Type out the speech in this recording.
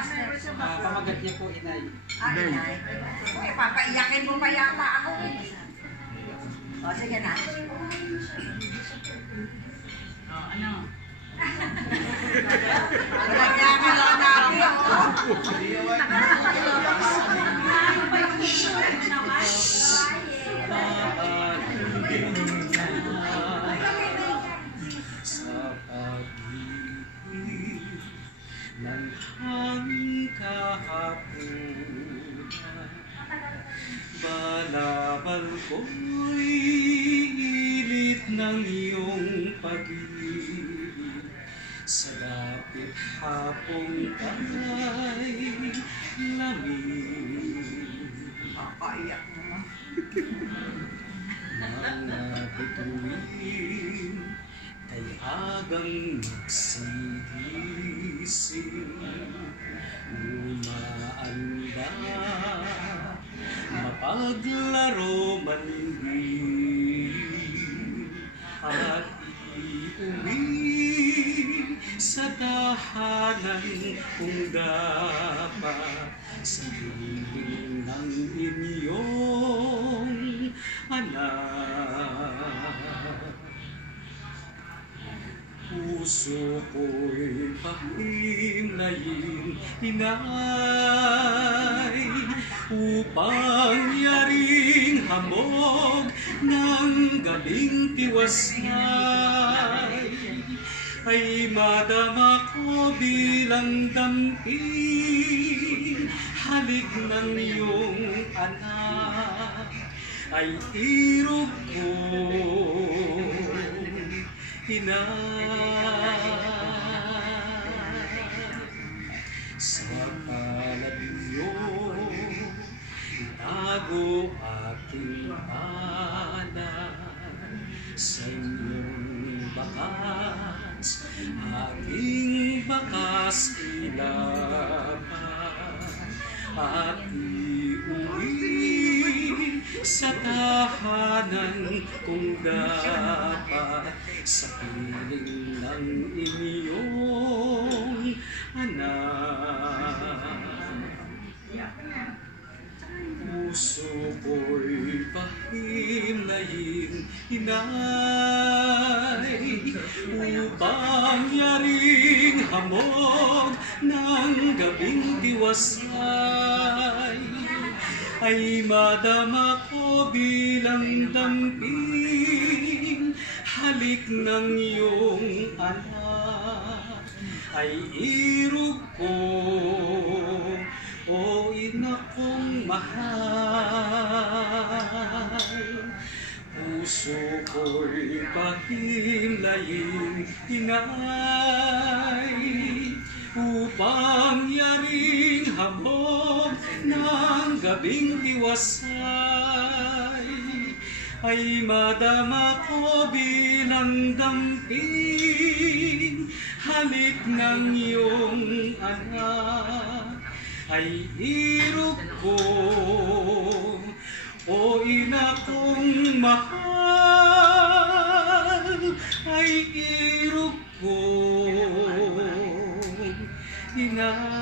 Pamagat niya po, inay. Inay. Uy, papaiyakin mo pa yata ako eh. O, sige na. O, ano? Wala niya ka lang namin, o. Ng hanging kahapunan, balabal ko'y ilit ng iyong pag-ibig, sa dapit hapong ay lamig. Papaiyak mo na. Mga bituin ay agang magsigising, umaanda, mapaglaro maningin, at iuwi sa tahanan kung dapat, sa piling ng inyong anak. Puso ko'y pahimlayin, inay, upang yaring hamog ng gabing tiwasay, ay madama ko bilang damping halik ng iyong anak, ay irog ko, sa palad niyo itago aking palad, sa inyong bakas aking bakas ilaban, at iuwi sa tahanan kung dapat, sa piling ng inyong anak. Puso ko'y pahimlayin, inay, upang yaring hamog ng gabing tiwasay, ay madama ko bilang damping halik ng iyong anak, ay irog ko, o ina kong mahal. Puso ko'y pahimlayin, inay, upang yaring hamog ng gabing tiwasay, ay madama ko bilang damping halik ng iyong anak, ay irog ko, o ina kong mahal, ay irog ko, ina.